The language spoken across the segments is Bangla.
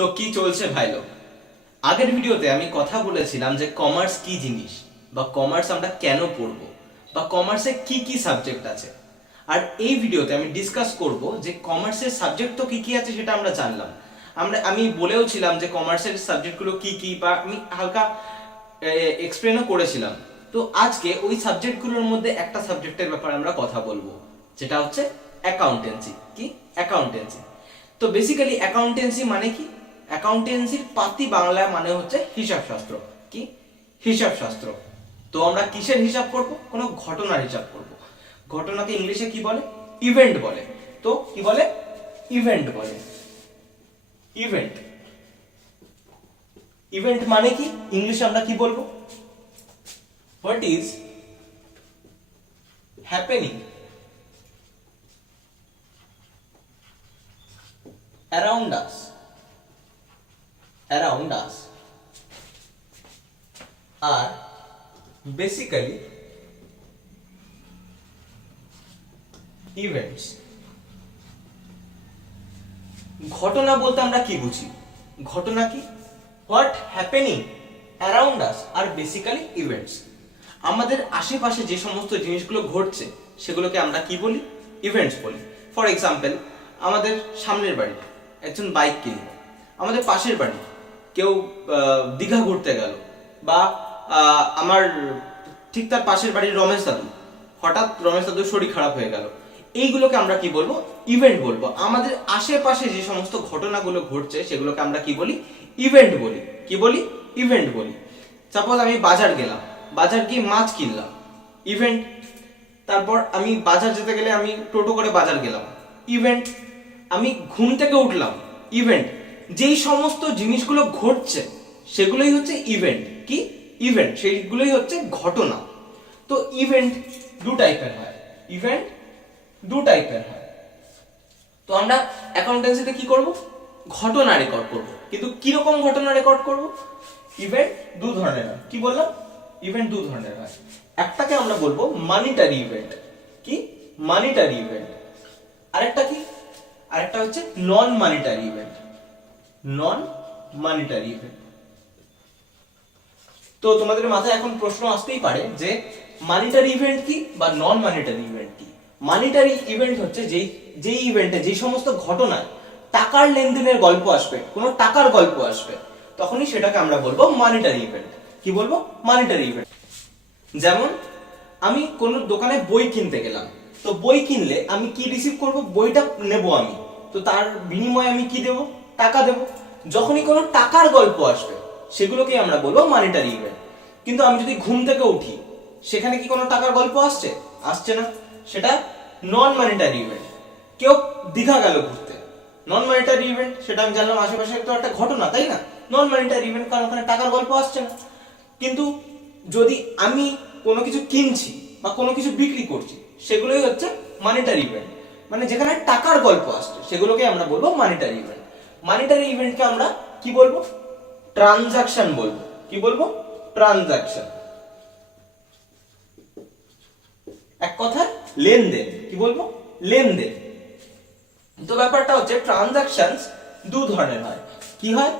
তো কি চলছে ভাই লোক? আগের ভিডিওতে আমি কথা বলেছিলাম যে কমার্স কি জিনিস, বা কমার্স আমরা কেন পড়বো, বা কমার্সে কি কি সাবজেক্ট আছে। আর এই ভিডিওতে আমি ডিসকাস করব যে কমার্সের সাবজেক্ট তো কি কি আছে সেটা আমরা জানলাম। আমি বলেও ছিলাম যে কমার্সের সাবজেক্টগুলো কি কি, বা আমি হালকা এক্সপ্লেনও করেছিলাম। তো আজকে ওই সাবজেক্টগুলোর মধ্যে একটা সাবজেক্টের ব্যাপারে আমরা কথা বলবো, যেটা হচ্ছে অ্যাকাউন্টেন্সি। কি? অ্যাকাউন্টেন্সি। তো বেসিক্যালি অ্যাকাউন্টেন্সি মানে কি? অ্যাকাউন্টেন্সির পাতি বাংলা মানে হচ্ছে হিসাব শাস্ত্র। কি? হিসাব শাস্ত্র। তো আমরা কিসের হিসাব করব? কোনো ঘটনার হিসাব করব। ঘটনাকে ইংলিশে কি বলে? ইভেন্ট বলে। তো কি বলে? ইভেন্ট বলে। ইভেন্ট। ইভেন্ট মানে কি? ইংলিশে আমরা কি বলবো? What is happening around us, are basically events. ঘটনা বলতে আমরা কি বুঝি? ঘটনা কি? What happening around us are basically events. আমাদের আশেপাশে যে সমস্ত জিনিসগুলো ঘটছে সেগুলোকে আমরা কি বলি? ইভেন্টস বলি। ফর এক্সাম্পল, আমাদের সামনের বাড়ি একজন বাইক কিনল, আমাদের পাশের বাড়ি কেউ দীঘা ঘুরতে গেল, বা আমার ঠিক তার পাশের বাড়ির রমেশ দাদু, হঠাৎ রমেশ দাদুর শরীর খারাপ হয়ে গেল। এইগুলোকে আমরা কি বলবো? ইভেন্ট বলবো। আমাদের আশেপাশে যে সমস্ত ঘটনাগুলো ঘটছে সেগুলোকে আমরা কি বলি? ইভেন্ট বলি। কি বলি? ইভেন্ট বলি। সাপোজ আমি বাজার গেলাম, বাজার গিয়ে মাছ কিনলাম, ইভেন্ট। তারপর আমি বাজার যেতে গেলে আমি টোটো করে বাজার গেলাম, ইভেন্ট। আমি ঘুম থেকে উঠলাম, ইভেন্ট। যেই সমস্ত জিনিসগুলো ঘটছে সেগুলোই হচ্ছে ইভেন্ট। কি? ইভেন্ট। সেইগুলোই হচ্ছে ঘটনা। তো ইভেন্ট দু টাইপের হয়। ইভেন্ট দু টাইপের হয়। তো আমরা অ্যাকাউন্টেন্সিতে কি করব? ঘটনা রেকর্ড করব। কিন্তু কি রকম ঘটনা রেকর্ড করব? ইভেন্ট দু ধরনের হয়। কি বললাম? ইভেন্ট দু ধরনের হয়। একটাকে আমরা বলবো মানিটারি ইভেন্ট। কি? Monetary event. আরেকটা কি? আরেকটা হচ্ছে non monetary event. Non monetary event. তো তোমাদের মাথায় এখন প্রশ্ন আসতেই পারে যে মানিটারি ইভেন্ট কি বা নন মানিটারি ইভেন্ট কি? মানিটারি ইভেন্ট হচ্ছে যেই ইভেন্টে যে সমস্ত ঘটনায় টাকার লেনদেনের গল্প আসবে, কোনো টাকার গল্প আসবে, তখনই সেটাকে আমরা বলবো মানিটারি ইভেন্ট। কি বলবো? Monetary event. যেমন আমি কোন দোকানে বই কিনতে গেলাম, তো বই কিনলে আমি কি রিসিভ করব? বইটা নেব আমি, তো তার বিনিময়ে আমি কি দেব? টাকা দেব। যখনই কোনো টাকার গল্প আসবে সেগুলোকে আমরা বলবো মানিটারি ইভেন্ট। কিন্তু আমি যদি ঘুম থেকে উঠি, সেখানে কি কোনো টাকার গল্প আসছে? আসছে না। সেটা নন মানিটারি ইভেন্ট। কেউ দীঘা গেল ঘুরতে, নন মানিটারি ইভেন্ট। সেটা আমি জানলাম আশেপাশে তো একটা ঘটনা, তাই না? নন মানিটারি ইভেন্ট, কারণ ওখানে টাকার গল্প আসছে না। কিন্তু যদি আমি কোনো কিছু কিনছি বা কোনো কিছু বিক্রি করছি, সেগুলোই হচ্ছে মানিটারি ইভেন্ট। মানে যেখানে টাকার গল্প আসছে সেগুলোকে আমরা বলবো মানিটারি ইভেন্ট। মানিটারি ইভেন্টকে আমরা কি বলবো? ট্রানজাকশন বলবো। কি বলবো? ট্রানজাকশন। এক কথায় লেনদেন। কি বলবো? লেনদেন। তো ব্যাপারটা হচ্ছে ট্রানজাকশনস দু ধরনের হয়। কি হয়?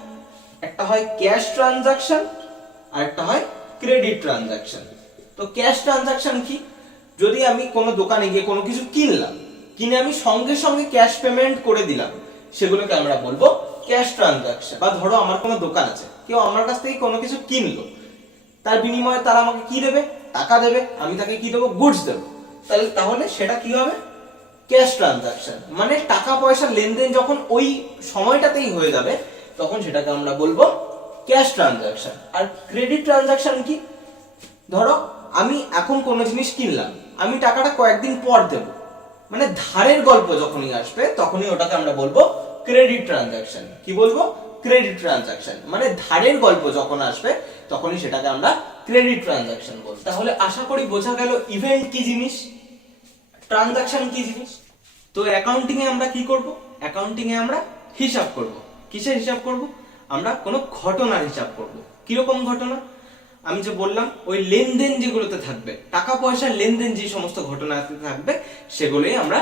একটা হয় ক্যাশ ট্রানজাকশন আর একটা হয় ক্রেডিট ট্রানজাকশন। তো ক্যাশ ট্রানজাকশন কি? যদি আমি কোনো দোকানে গিয়ে কোনো কিছু কিনলাম, কিনে আমি সঙ্গে সঙ্গে ক্যাশ পেমেন্ট করে দিলাম, সেগুলোকে আমরা বলবো ক্যাশ ট্রানজাকশন। বা ধরো আমার কোনো দোকান আছে, কেউ আমার কাছ থেকে কোনো কিছু কিনলো, তার বিনিময়ে তারা আমাকে কি দেবে? টাকা দেবে। আমি তাকে কি দেবো? গুডস দেবো। তাহলে সেটা কি হবে? Cash transaction. মানে টাকা পয়সার লেনদেন যখন ওই সময়টাতেই হয়ে যাবে, তখন সেটাকে আমরা বলবো ক্যাশ ট্রানজাকশন। আর ক্রেডিট ট্রানজাকশন কি? ধরো আমি এখন কোনো জিনিস কিনলাম, আমি টাকাটা কয়েকদিন পর দেব, মানে ধারের গল্প যখনই আসবে তখনই ওটাকে আমরা বলবো ক্রেডিট ট্রানজাকশন। কি বলবো? Credit transaction. মানে ধারের গল্প যখন আসবে তখনই সেটাকে আমরা ক্রেডিট ট্রানজাকশন বলবো। তাহলে আশা করি বোঝা গেল ইভেন্ট কি জিনিস, ট্রানজাকশন কি জিনিস। তো অ্যাকাউন্টিং এ আমরা কি করব? অ্যাকাউন্টিং এ আমরা হিসাব করব। কিসের হিসাব করব? আমরা কোনো ঘটনার হিসাব করব। কি রকম ঘটনা? আমি যে বললাম, ওই লেনদেন যেগুলোতে থাকবে, টাকা পয়সার লেনদেন যে সমস্ত ঘটনাতে থাকবে, সেগুলোই আমরা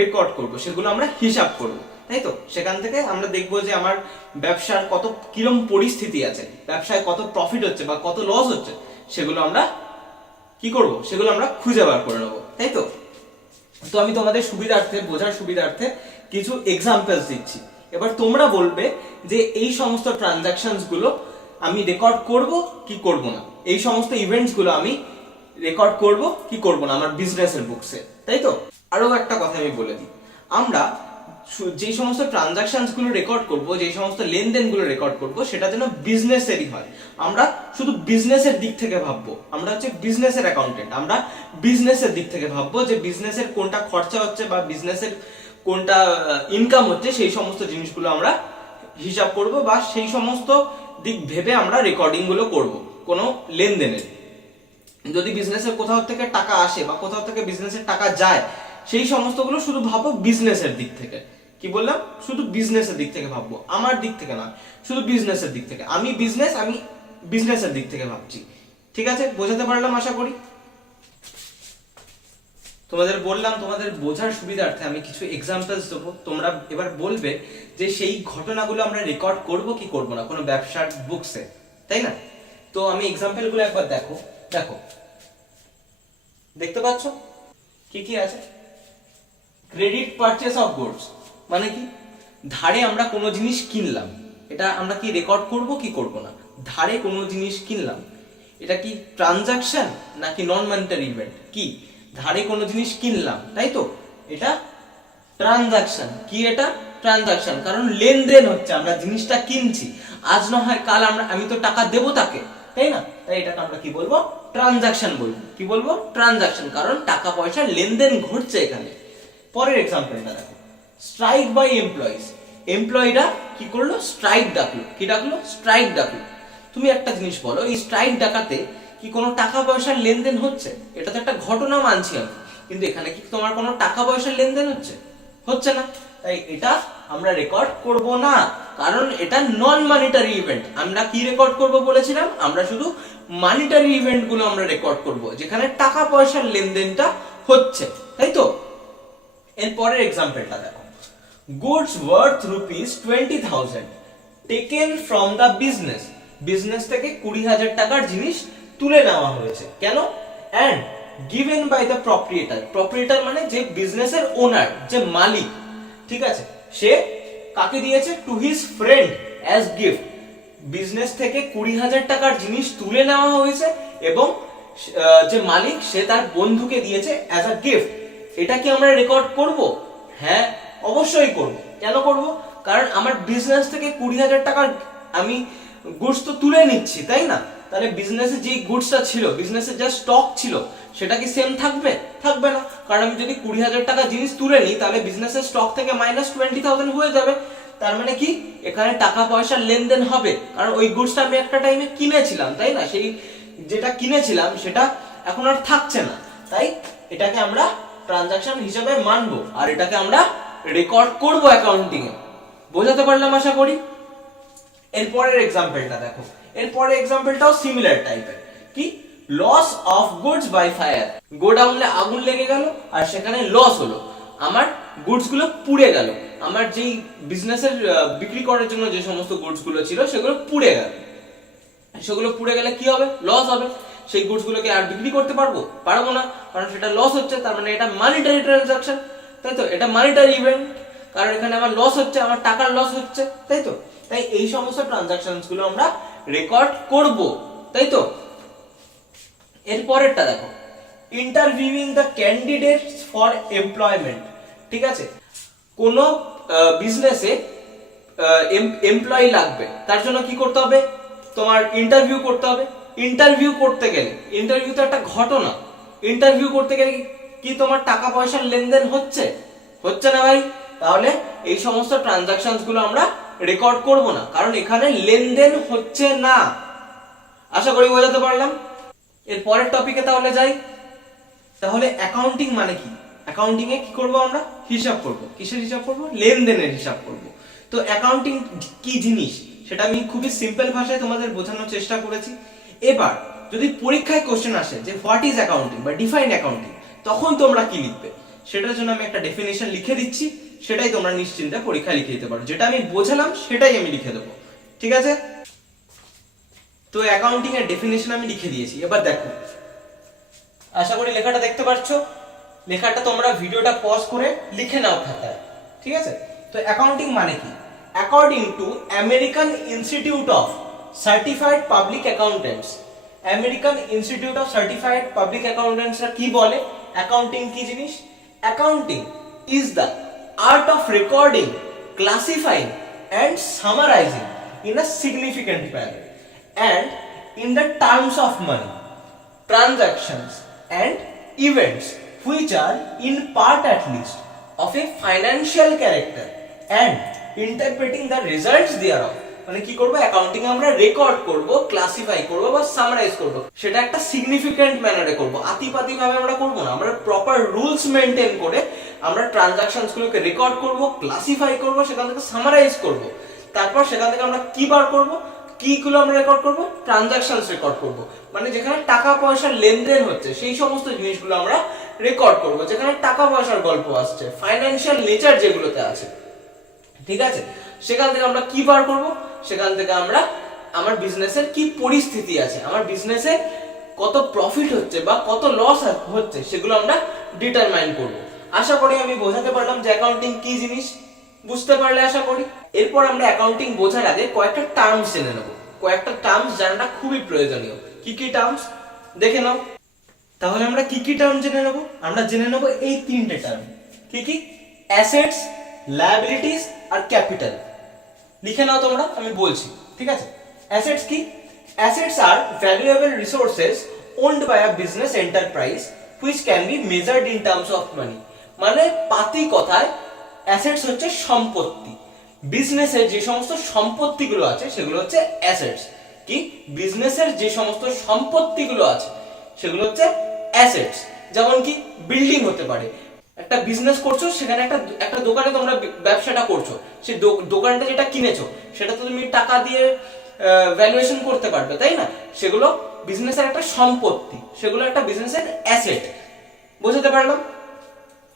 রেকর্ড করব, সেগুলো আমরা হিসাব করব, তাই তো? সেখান থেকে আমরা দেখবো যে আমার ব্যবসার কত কিরম পরিস্থিতি আছে, ব্যবসায় কত প্রফিট হচ্ছে বা কত লস হচ্ছে, সেগুলো আমরা কি করব, সেগুলো আমরা খুঁজে বার করে নেবো, তাই তো? তো আমি তোমাদের সুবিধার্থে, বোঝার সুবিধার্থে কিছু এক্সাম্পলস দিচ্ছি। এবার তোমরা বলবে যে এই সমস্ত ট্রানজাকশনস গুলো আমি রেকর্ড করব কি করব না, এই সমস্ত ইভেন্টস গুলো আমি রেকর্ড করব কি করব না আমার বিজনেসের বুকসে, তাই তো? আরো একটা কথা আমি বলে দিই, আমরা যে সমস্ত ট্রানজাকশনস গুলো রেকর্ড করব, যে সমস্ত লেনদেন গুলো রেকর্ড করব, সেটা যেন বিজনেসেরই হয়। আমরা শুধু বিজনেসের দিক থেকে ভাববো, আমরা হচ্ছে বিজনেসের অ্যাকাউন্টেন্ট, আমরা বিজনেসের দিক থেকে ভাববো যে বিজনেসের কোনটা খরচা হচ্ছে বা বিজনেসের কোনটা ইনকাম হচ্ছে, সেই সমস্ত জিনিসগুলো আমরা হিসাব করব বা সেই সমস্ত দিক ভেবে আমরা রেকর্ডিং গুলো করব কোনো লেনদেনের। যদি বিজনেসের কোথাও থেকে টাকা আসে বা কোথাও থেকে বিজনেসের টাকা যায়, সেই সমস্তগুলো শুধু ভাবো বিজনেসের দিক থেকে। কি বললাম? শুধু বিজনেসের দিক থেকে ভাববো, আমার দিক থেকে না, শুধু বিজনেসের দিক থেকে। আমি বিজনেসের দিক থেকে ভাবছি। ঠিক আছে, বোঝাতে পারলাম আশা করি। তোমাদের বললাম, তোমাদের বোঝার সুবিধার্থে আমি কিছু এক্সাম্পলস দেবো, তোমরা এবার বলবে যে সেই ঘটনাগুলো আমরা রেকর্ড করব কি করব না কোনো ব্যবসার বুকসে, তাই না? তো আমি এক্সাম্পল গুলো একবার দেখো, দেখতে পাচ্ছ কি কি আছে? ক্রেডিট পারচেস অফ গুডস মানে কি? ধারে আমরা কোনো জিনিস কিনলাম, এটা আমরা কি রেকর্ড করব কি করব না? ধারে কোনো জিনিস কিনলাম, এটা কি ট্রানজাকশন নাকি নন মনিটারি ইভেন্ট? কি ধারে কোনো জিনিস কিনলাম, তাই তো? এটা ট্রানজাকশন। কি এটা? ট্রানজাকশন, কারণ লেনদেন হচ্ছে, আমরা জিনিসটা কিনছি, আজ না হয় কাল আমি তো টাকা দেবো তাকে, তাই না? তাই এটাকে আমরা কি বলবো? ট্রানজাকশন বলবো। কি বলবো? ট্রানজাকশন, কারণ টাকা পয়সার লেনদেন ঘটছে এখানে। পরের এক্সাম্পলটা দেখো, স্ট্রাইক বাই এমপ্লয়িজ। এমপ্লয়িরা কি করলো? স্ট্রাইক ডাকলো। কি ডাকলো? স্ট্রাইক ডাকলো। তুমি একটা জিনিস বলো, এই স্ট্রাইক ডাকাতে কি কোনো টাকা পয়সার লেনদেন হচ্ছে? এটা তো একটা ঘটনা মানছি আমি, কিন্তু এখানে কি তোমার কোনো টাকা পয়সার লেনদেন হচ্ছে? হচ্ছে না। তাই এটা আমরা রেকর্ড করব না, কারণ এটা নন মনিটারি ইভেন্ট। আমরা কি রেকর্ড করব বলেছিলাম? আমরা শুধু মনিটারি ইভেন্ট গুলো আমরা রেকর্ড করব, যেখানে টাকা পয়সার লেনদেনটা হচ্ছে, তাই তো? এর পরের এক্সাম্পলটা দেখো, goods worth ₹20,000 taken from the business. Business থেকে 20,000 টাকার জিনিস তুলে নেওয়া হয়েছে। কেন? And given by the proprietor. Proprietor মানে যে বিজনেসের ওনার, যে মালিক, ঠিক আছে? সে কাকে দিয়েছে? To his friend as gift. Business থেকে 20,000 টাকার জিনিস তুলে নেওয়া হয়েছে এবং যে মালিক সে তার বন্ধুকে দিয়েছে অ্যাজ আ গিফট। এটা কি আমরা রেকর্ড করব? হ্যাঁ, অবশ্যই করব। কেন করব? কারণ আমার বিজনেস থেকে 20,000 টাকার আমি গুডস তো তুলে নিচ্ছি, তাই না? তাহলে বিজনেসে যে গুডসটা ছিল, বিজনেসের যা স্টক ছিল, সেটা কি সেম থাকবে? থাকবে না, কারণ আমি যদি 20,000 টাকা জিনিস তুলে নিই, তাহলে বিজনেসের স্টক থেকে -20,000 হয়ে যাবে। তার মানে কি এখানে টাকা পয়সার লেনদেন হবে, কারণ ওই গুডসটা আমি একটা টাইমে কিনেছিলাম, তাই না? সেই যেটা কিনেছিলাম সেটা এখন আর থাকছে না, তাই এটাকে আমরা ট্রানজাকশন হিসেবে মানবো আর এটাকে আমরা রেকর্ড করব অ্যাকাউন্টিং এ। বোঝাতে পারলাম আশা করি। এরপরের এক্সাম্পলটা দেখো, এরপরের এক্সাম্পলটাও সিমিলার টাইপের। কি? Loss of goods by fire. গোডাউনে আগুন লেগে গেল আর সেখানে লস হলো, আমার গুডস গুলো পুড়ে গেল, আমার যেই বিজনেসের বিক্রি করার জন্য যে সমস্ত গুডস গুলো ছিল সেগুলো পুড়ে গেল। সেগুলো পুড়ে গেলে কি হবে? লস হবে। সেই গুডস গুলোকে আর বিক্রি করতে পারবো না, কারণ সেটা লস হচ্ছে। তার মানে এটা মানিটারি ট্রানজাকশন, তাই তো? এটা মানিটারি ইভেন্ট, কারণ এখানে আমার লস হচ্ছে, আমার টাকার লস হচ্ছে, তাই তো? তাই এই সমস্ত ট্রানজাকশনস গুলো আমরা রেকর্ড করব, তাই তো? এর পরেরটা দেখো, interviewing the candidates for employment. ঠিক আছে, কোন বিজনেসে এমপ্লয়ি লাগবে, তার জন্য কি করতে হবে? তোমার ইন্টারভিউ করতে হবে। ইন্টারভিউ করতে গেলে, ইন্টারভিউ তো একটা ঘটনা, ইন্টারভিউ করতে গেলে কি তোমার টাকা পয়সার লেনদেন হচ্ছে? হচ্ছে না ভাই। তাহলে এই সমস্ত ট্রানজাকশনস গুলো আমরা রেকর্ড করব না, কারণ এখানে লেনদেন হচ্ছে না। আশা করি বোঝাতে পারলাম। এর পরের টপিকে তাহলে যাই। তাহলে অ্যাকাউন্টিং মানে কি? অ্যাকাউন্টিং এ কি করব? আমরা হিসাব করব। কিসের হিসাব করব? লেনদেনের হিসাব করব। তো অ্যাকাউন্টিং কি জিনিস সেটা আমি খুবই সিম্পল ভাষায় তোমাদের বোঝানোর চেষ্টা করেছি। এবার যদি পরীক্ষায় কোশ্চেন আসে যে হোয়াট ইজ অ্যাকাউন্টিং বা ডিফাইন অ্যাকাউন্টিং, তখন তোমরা কি লিখবে? সেটার জন্য আমি একটা ডেফিনেশন লিখে দিচ্ছি, সেটাই তোমরা নিশ্চিন্তে পরীক্ষা লিখে দিতে পারো। যেটা আমি বোঝালাম সেটাই আমি লিখে দেবো, ঠিক আছে? তো অ্যাকাউন্টিং এর ডেফিনেশন আমি লিখে দিয়েছি। এবার দেখো, আশা করি লেখাটা দেখতে পাচ্ছ। লেখাটা তোমরা ভিডিওটা পজ করে লিখে নাও খাতায়, ঠিক আছে? তো অ্যাকাউন্টিং মানে কি? According to American Institute of Certified Public accountants, American Institute of Certified Public অ্যাকাউন্টেন্টসরা কি বলে অ্যাকাউন্টিং কি জিনিস? Accounting is the art of recording, classifying and summarizing in a significant manner and in the terms of money, transactions and events which are in part at least of a financial character and interpreting the results thereof। মানে কি করব? অ্যাকাউন্টিং আমরা রেকর্ড করব, ক্লাসিফাই করব বা সামারাইজ করব, সেটা একটা সিগনিফিক্যান্ট ম্যানারে করব, আতিপাতি ভাবে আমরা করব না। আমরা প্রপার রুলস মেইনটেইন করে আমরা ট্রানজাকশনস গুলোকে রেকর্ড করব, ক্লাসিফাই করব, সেখান থেকে সামারাইজ করব, তারপর সেখান থেকে আমরা কি বার করব, কিগুলো আমরা রেকর্ড করব? ট্রানজাকশনস রেকর্ড করব, মানে যেখানে টাকা পয়সার লেনদেন হচ্ছে সেই সমস্ত জিনিসগুলো আমরা রেকর্ড করব, যেখানে টাকা পয়সার গল্প আসছে, ফাইনান্সিয়াল নেচার যেগুলোতে আছে, ঠিক আছে? সেখান থেকে আমরা কি বার করব? সেখান থেকে আমরা আমার বিজনেসের কি পরিস্থিতি আছে, আমার বিজনেসে কত প্রফিট হচ্ছে বা কত লস হচ্ছে, সেগুলো আমরা ডিটারমাইন করব। আশা করি আমি বোঝাতে পারলাম যে অ্যাকাউন্টিং কি জিনিস, বুঝতে পারলে আশা করি। এরপর আমরা অ্যাকাউন্টিং বোঝার আগে কয়েকটা টার্মস জেনে নেব, কয়েকটা টার্মস জানাটা খুবই প্রয়োজনীয়। কি কি টার্মস দেখে নাও। তাহলে আমরা কি কি টার্ম জেনে নেব? আমরা জেনে নেব এই তিনটে টার্ম। কি কি? অ্যাসেটস, লায়াবিলিটিস আর ক্যাপিটাল। লিখে নাও তোমরা, আমি বলছি, ঠিক আছে? অ্যাসেটস কি? Assets are valuable resources owned by a business enterprise which can be measured in terms of money. মানে পাতি কথায় অ্যাসেটস হচ্ছে সম্পত্তি। বিজনেসের যে সমস্ত সম্পত্তিগুলো আছে সেগুলো হচ্ছে অ্যাসেটস। কি? বিজনেসের যে সমস্ত সম্পত্তিগুলো আছে সেগুলো হচ্ছে অ্যাসেটস। যেমন কি? বিল্ডিং হতে পারে, একটা বিজনেস করছো, সেখানে একটা দোকানে তোমরা ব্যবসাটা করছো, সেই দোকানটা যেটা কিনেছো সেটা তো তুমি টাকা দিয়ে ভ্যালুয়েশন করতে পারবে, তাই না? সেগুলো বিজনেসের একটা সম্পত্তি, সেগুলো একটা বিজনেসের অ্যাসেট। বুঝতে পারলাম?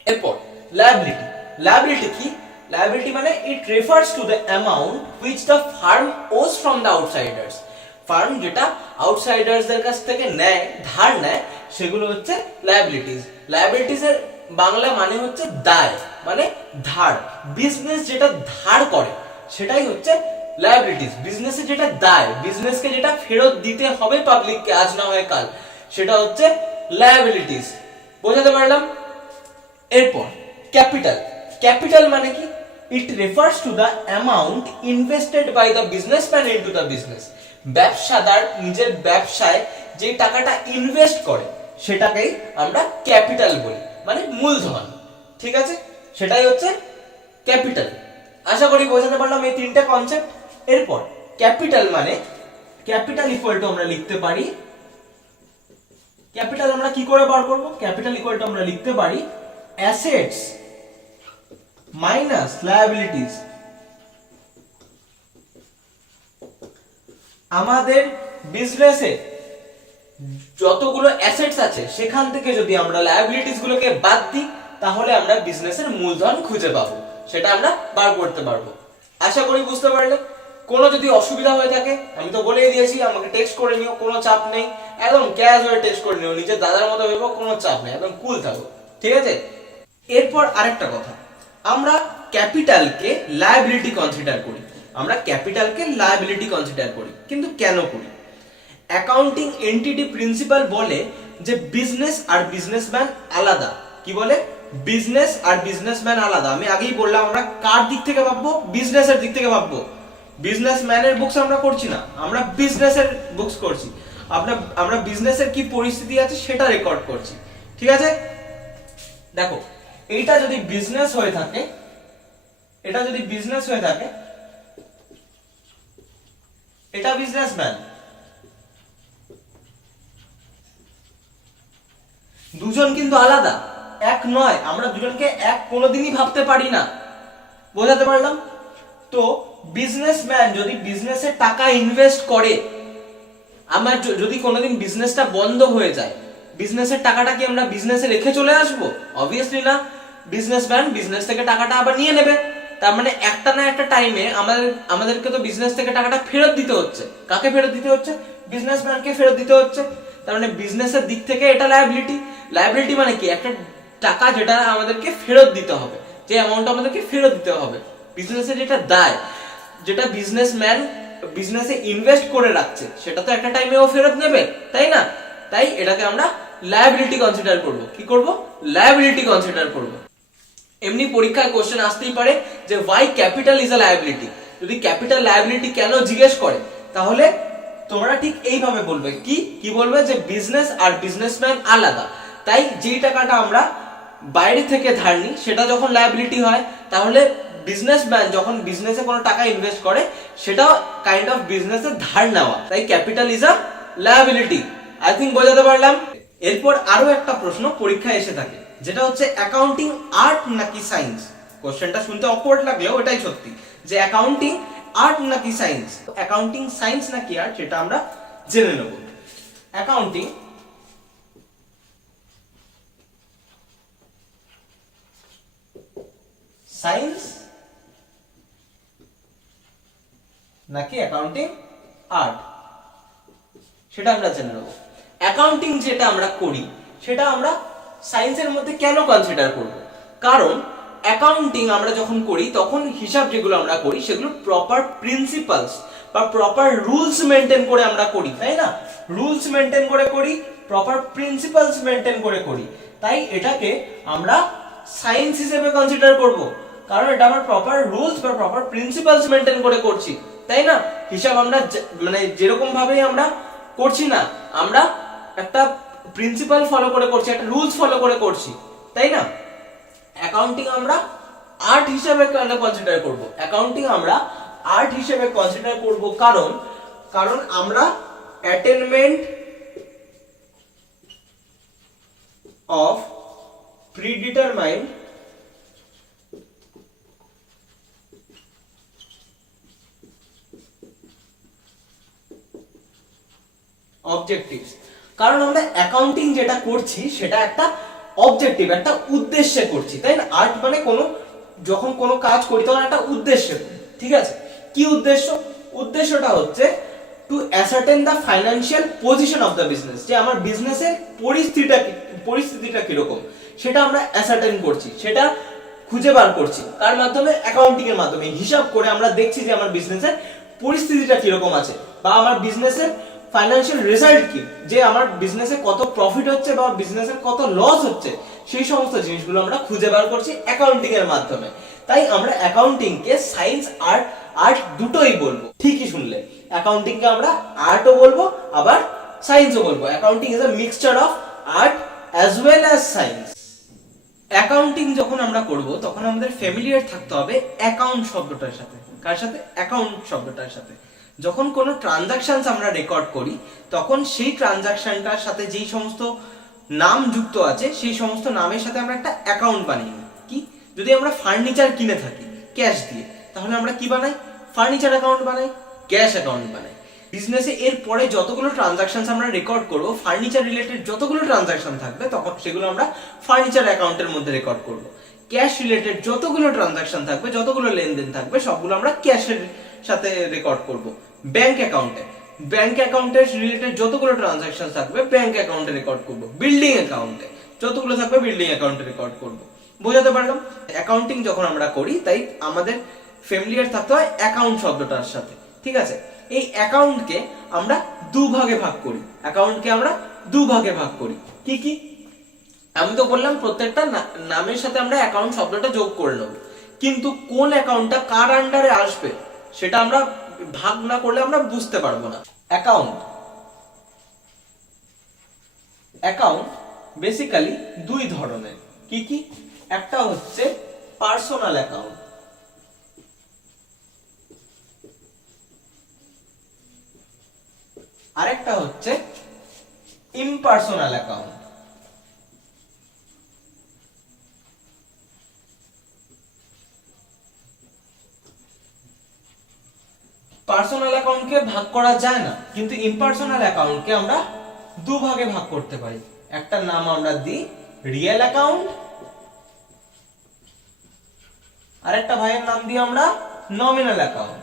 এরপর লায়াবিলিটি। লায়াবিলিটি কি? লায়াবিলিটি মানে it refers to the amount which the firm owes from the outsiders. Firm যেটা আউটসাইডার্সদের কাছ থেকে নেয়, ধার নেয়, সেগুলো হচ্ছে লায়াবিলিটিস। লায়াবিলিটিস এর বাংলা মানে হচ্ছে দায়, মানে ধার। বিজনেস যেটা ধার করে সেটাই হচ্ছে লায়াবিলিটিস। বিজনেসে যেটা দায়, বিজনেসকে যেটা ফেরত দিতে হবে পাবলিককে আজ না হয় কাল, সেটা হচ্ছে লায়াবিলিটিস। বোঝাতে পারলাম? এরপর ক্যাপিটাল। ক্যাপিটাল মানে কি? It refers to the amount invested by the businessman into the business. ব্যবসাদার নিজের ব্যবসায় যে টাকাটা ইনভেস্ট করে সেটাকেই আমরা ক্যাপিটাল বলি, মানে মূলধন, ঠিক আছে? সেটাই হচ্ছে ক্যাপিটাল। আশা করি বোঝাতে পারলাম এই তিনটে কনসেপ্ট। এরপর ক্যাপিটাল মানে, ক্যাপিটাল ইকুয়াল টু আমরা লিখতে পারি, ক্যাপিটাল আমরা কি করে বার করব? ক্যাপিটাল ইকুয়াল টু আমরা লিখতে পারি অ্যাসেটস মাইনাস লায়াবিলিটিস। আমাদের বিজনেসে যতগুলো অ্যাসেটস আছে সেখান থেকে যদি আমরা লায়াবিলিটিস গুলোকে বাদ দিই তাহলে আমরা বিজনেসের মূলধন খুঁজে পাবো, সেটা আমরা বার করতে পারবো। আশা করি বুঝতে পারলে। কোনো যদি অসুবিধা হয়ে থাকে আমি তো বলেই দিয়েছি, আমাকে টেক্সট করে নিও, কোনো চাপ নেই, একদম ক্যাশ হয়ে টেক্সট করে নিও, নিজের দাদার মতো ভেবো, কোনো চাপ নেই, একদম কুল থাকো, ঠিক আছে? এরপর আরেকটা কথা, আমরা ক্যাপিটালকে লায়াবিলিটি কনসিডার করি, আমরা ক্যাপিটালকে লায়াবিলিটি কনসিডার করি, কিন্তু কেন করি? অ্যাকাউন্টিং এন্টিটি প্রিন্সিপাল বলে যে বিজনেস আর বিজনেসম্যান আলাদা। কি বলে? বিজনেস আর বিজনেসম্যান আলাদা। আমি আগেই বললাম আমরা কার দিক থেকে ভাববো? বিজনেসের দিক থেকে ভাববো। বিজনেসম্যানের বুকস আমরা করছি না, আমরা বিজনেসের বুকস করছি। আমরা বিজনেসের কি পরিস্থিতি আছে সেটা রেকর্ড করছি, ঠিক আছে? দেখো, এইটা যদি বিজনেস হয়ে থাকে, এটা যদি বিজনেস হয়ে থাকে, এটা বিজনেসম্যান, দুজন কিন্তু আলাদা, এক নয়। আমরা দুজনকে এক কোনোদিনই ভাবতে পারি না। বোঝাতে পারলাম? তো বিজনেসম্যান যদি বিজনেসে টাকা ইনভেস্ট করে, আমার যদি কোনোদিন বিজনেসটা বন্ধ হয়ে যায়, বিজনেসের টাকাটা কি আমরা বিজনেসে রেখে চলে আসবো? অবভিয়াসলি না। বিজনেসম্যান বিজনেস থেকে টাকাটা আবার নিয়ে নেবে। তার মানে একটা না একটা টাইমে আমাদেরকে তো বিজনেস থেকে টাকাটা ফেরত দিতে হচ্ছে। কাকে ফেরত দিতে হচ্ছে? বিজনেসম্যানকে ফেরত দিতে হচ্ছে। তার মানে বিজনেসের দিক থেকে এটা লায়াবিলিটি। লায়াবিলিটি মানে কি? একটা টাকা যেটা আমাদেরকে ফেরত দিতে হবে, যে অ্যামাউন্ট আমাদেরকে ফেরত দিতে হবে। বিজনেসের যেটা দায়, যেটা বিজনেসম্যান বিজনেসে ইনভেস্ট করে রাখছে, সেটা তো একটা টাইমে ও ফেরত নেবে, তাই না? তাই এটাকে আমরা লায়াবিলিটি কনসিডার করব। কি করব? লায়াবিলিটি কনসিডার করব। এমনি পরীক্ষায় কোশ্চেন আসতেই পারে যে why capital is a liability. যদি ক্যাপিটাল লায়াবিলিটি কেন জিজ্ঞেস করে, তাহলে তোমরা ঠিক এইভাবে বলবে। কি বলবে? যে বিজনেস আর বিজনেসম্যান আলাদা, তাই যেই টাকাটা আমরা বাইরে থেকে ধার নিই সেটা যখন লায়াবিলিটি হয়, তাহলে বিজনেসম্যান যখন বিজনেসে কোনো টাকা ইনভেস্ট করে সেটা কাইন্ড অফ বিজনেসে ধার নেওয়া, তাই capital is a liability. I think বোঝাতে পারলাম। এরপর আরো একটা প্রশ্ন পরীক্ষায় এসে থাকে, যেটা হচ্ছে অ্যাকাউন্টিং আর্ট নাকি সায়েন্স। কোশ্চেনটা শুনতে অকওয়ার্ড লাগলেও এটাই সত্যি, যে অ্যাকাউন্টিং আর্ট নাকি সায়েন্স। অ্যাকাউন্টিং সায়েন্স নাকি আর্ট সেটা আমরা জেনে নেব। অ্যাকাউন্টিং সায়েন্স নাকি অ্যাকাউন্টিং আর্ট, সেটা আমরা জেনে নেব। অ্যাকাউন্টিং যেটা আমরা করি সেটা আমরা সায়েন্সের মধ্যে কেন কনসিডার করব? কারণ অ্যাকাউন্টিং আমরা যখন করি তখন হিসাব যেগুলো আমরা করি সেগুলো প্রপার প্রিন্সিপালস বা প্রপার রুলস মেনটেন করে আমরা করি, তাই না? রুলস মেনটেন করে করি, প্রপার প্রিন্সিপালস মেনটেন করে করি, তাই এটাকে আমরা সায়েন্স হিসেবে কনসিডার করব। কারণ এটা আমরা প্রপার রুলস বা প্রপার প্রিন্সিপালস মেনটেন করে করছি, তাই না? হিসাব আমরা মানে যেরকম ভাবেই আমরা করছি না, আমরা একটা প্রিন্সিপাল ফলো করে করছি, একটা রুলস ফলো করে করছি, তাই না? অ্যাকাউন্টিং আমরা আর্ট হিসেবে কেন কনসিডার করব? অ্যাকাউন্টিং আমরা আর্ট হিসেবে কনসিডার করব কারণ আমরা অ্যাটেনমেন্ট অফ প্রিডিটারমাইন্ড অবজেক্টিভস। কারণ আমরা অ্যাকাউন্টিং যেটা করছি সেটা একটা অবজেক্টিভ, একটা উদ্দেশ্যে করছি, তাই না? আর্ট মানে যখন কোনো কাজ করি তখন একটা উদ্দেশ্যে করি, ঠিক আছে? কি উদ্দেশ্য? উদ্দেশ্যটা হচ্ছে to ascertain the financial position of the business, যে আমার বিজনেসের পরিস্থিতিটা কিরকম সেটা আমরা অ্যাসার্টেন করছি, সেটা খুঁজে বার করছি। কার মাধ্যমে? অ্যাকাউন্টিং এর মাধ্যমে। হিসাব করে আমরা দেখছি যে আমার বিজনেসের পরিস্থিতিটা কিরকম আছে, বা আমার বিজনেসের ফাইন্যান্সিয়াল রেজাল্ট কি, যে আমার বিজনেসে কত প্রফিট হচ্ছে বা বিজনেসের কত লস হচ্ছে, সেই সমস্ত জিনিসগুলো আমরা খুঁজে বার করছি অ্যাকাউন্টিং এর মাধ্যমে। তাই আমরা অ্যাকাউন্টিং কে সায়েন্স আর আর্ট দুটোই বলবো। ঠিকই শুনলে, অ্যাকাউন্টিং কে আমরা আর্টও বলবো আবার সায়েন্সও বলবো। Accounting is a mixture of art as well as science. Accounting যখন আমরা করব তখন আমাদের ফ্যামিলিয়ার থাকতে হবে অ্যাকাউন্ট শব্দটার সাথে। কার সাথে? অ্যাকাউন্ট শব্দটার সাথে। যখন কোনো ট্রানজাকশনস আমরা রেকর্ড করি তখন সেই ট্রানজাকশনটার সাথে যেই সমস্ত নাম যুক্ত আছে সেই সমস্ত নামের সাথে আমরা একটা অ্যাকাউন্ট বানিয়ে নিই। কি? যদি আমরা ফার্নিচার কিনে থাকি ক্যাশ দিয়ে, তাহলে আমরা কি বানাই? ফার্নিচার অ্যাকাউন্ট বানাই, ক্যাশ অ্যাকাউন্ট বানাই। বিজনেসে এর পরে যতগুলো ট্রানজাকশনস আমরা রেকর্ড করব, ফার্নিচার রিলেটেড যতগুলো ট্রানজাকশন থাকবে তখন সেগুলো আমরা ফার্নিচার অ্যাকাউন্টের মধ্যে রেকর্ড করব। ক্যাশ রিলেটেড যতগুলো ট্রানজাকশন থাকবে, যতগুলো লেনদেন থাকবে, সবগুলো আমরা ক্যাশের সাথে রেকর্ড করব। ব্যাংক অ্যাকাউন্টের রিলেটেড যতগুলো ট্রানজাকশন থাকবে ব্যাংক অ্যাকাউন্টে রেকর্ড করব। বিল্ডিং অ্যাকাউন্টে যতগুলো থাকবে বিল্ডিং অ্যাকাউন্টে রেকর্ড করব। বোঝাতে পারলাম? অ্যাকাউন্টিং যখন আমরা করি তাই আমাদের ফ্যামিলিয়ার থাকতে হয় অ্যাকাউন্ট শব্দটার সাথে, ঠিক আছে? এই অ্যাকাউন্টকে আমরা দুভাগে ভাগ করি। কি? আমি তো বললাম প্রত্যেকটা নামের সাথে আমরা অ্যাকাউন্ট শব্দটা যোগ করে নেব, কিন্তু কোন অ্যাকাউন্টটা কার আন্ডারে আসবে সেটা আমরা ভাগ না করলে আমরা বুঝতে পারবো না। অ্যাকাউন্ট বেসিক্যালি দুই ধরনের। কি? একটা হচ্ছে পার্সোনাল অ্যাকাউন্ট, আরেকটা হচ্ছে ইমপার্সোনাল অ্যাকাউন্ট। পার্সোনাল অ্যাকাউন্টকে ভাগ করা যায় না, কিন্তু ইমপার্সোনাল অ্যাকাউন্টকে আমরা দুভাগে ভাগ করতে পারি। একটা নাম আমরা দিই রিয়েল অ্যাকাউন্ট, আর একটা ভাইয়ের নাম দিই আমরা নমিনাল অ্যাকাউন্ট।